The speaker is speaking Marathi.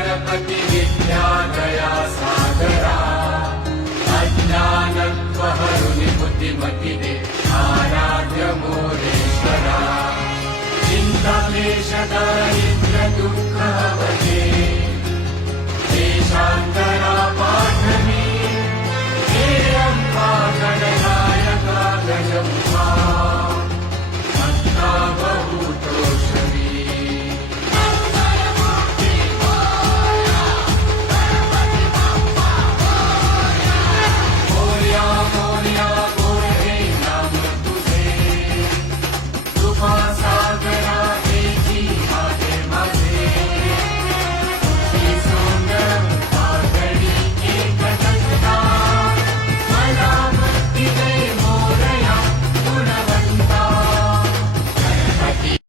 गणपति विद्यादया सागरा अज्ञानत्वहरुनि बुद्धिमतिदे आराध्य मोरेश्वरा चिन्ताक्लेशदारिद्र्य दुःखहवते देशान्तर